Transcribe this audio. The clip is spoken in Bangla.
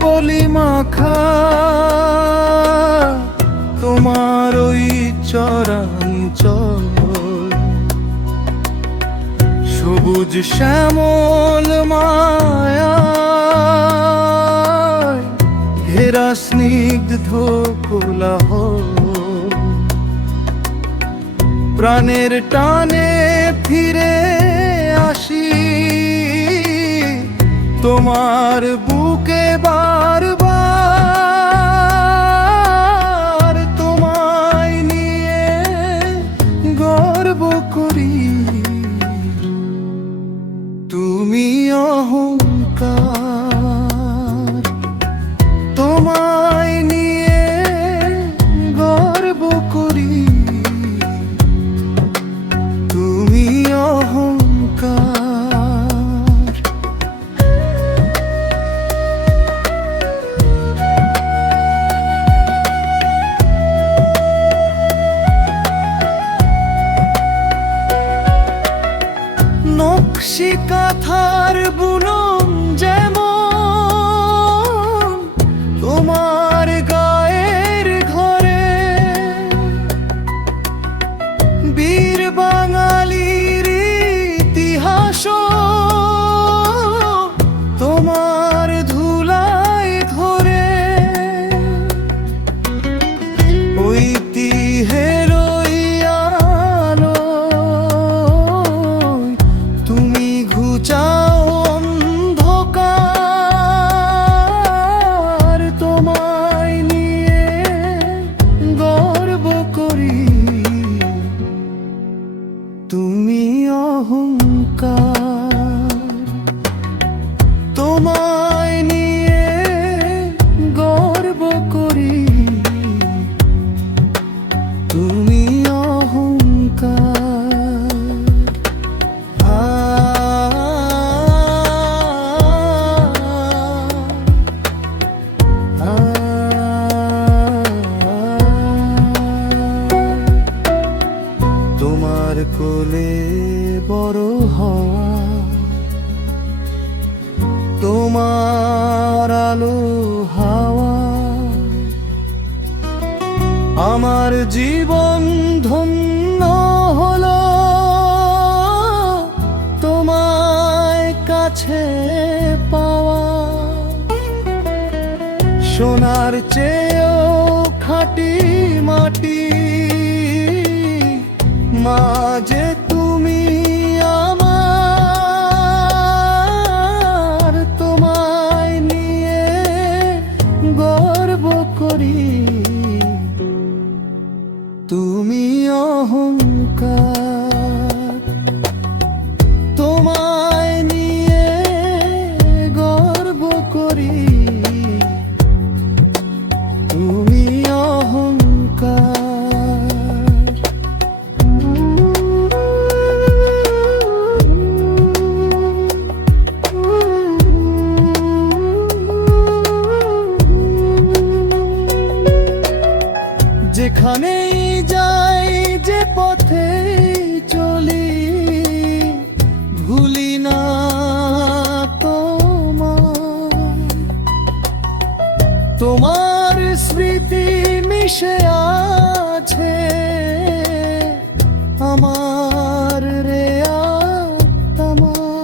পলি মাখা তোমার ওই চরাঞ্চল সবুজ শ্যামল মায়া ঘেরা স্নিগ্ধ কোলাহ প্রাণের টানে ফিরে আসি। তোমার বুকে বারবার কাথার বুনন তোমার কোলে বড় হওয়া তোমার আলো হাওয়া। আমার জীবন ধন্য হলো তোমায় কাছে। অহংকার তোমায় নিয়ে গর্ব করি। তুমি অহংকার। যেখানেই যাই যে পথে চলি ভুলি না তোমার স্মৃতি মিশে আছে আমার রে আমার